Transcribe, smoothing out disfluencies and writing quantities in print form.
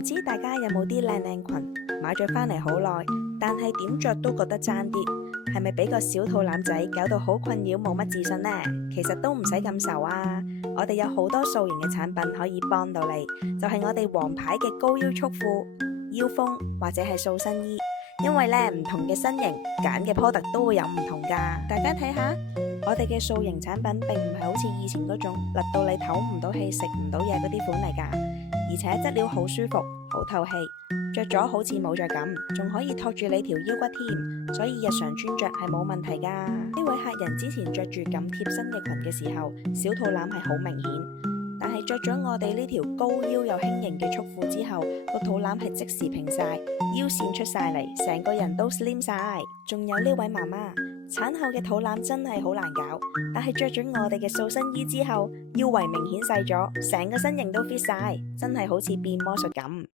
唔知大家有冇啲靚靚裙買咗返嚟好耐，但係點着都覺得爭啲，係咪俾個小肚腩仔搞到好困擾冇乜自信呢？其實都唔使咁愁啊，我哋有好多塑形嘅產品可以幫到你，就係我哋王牌嘅高腰束褲、腰封或者係塑身衣。因為咧唔同嘅身形揀嘅 product 都會有唔同噶，大家睇下我哋嘅塑形產品並唔係好似以前嗰種勒到你唞唔到氣、食唔到嘢嗰啲款嚟噶，而且質料好舒服、好透氣，着咗好似冇着咁，仲可以托住你條腰骨添，所以日常穿着係冇問題噶。呢位客人之前着住咁貼身嘅裙嘅時候，小肚腩係好明顯。但係着咗我哋呢條高腰又輕盈嘅束褲之後，個肚腩係即時平晒，腰線出晒嚟，成個人都 slim 晒。仲有呢位媽媽，產後嘅肚腩真係好難搞，但係着咗我哋嘅塑身衣之後，腰圍明顯細咗，成個身形都 fit 晒，真係好似變魔術咁。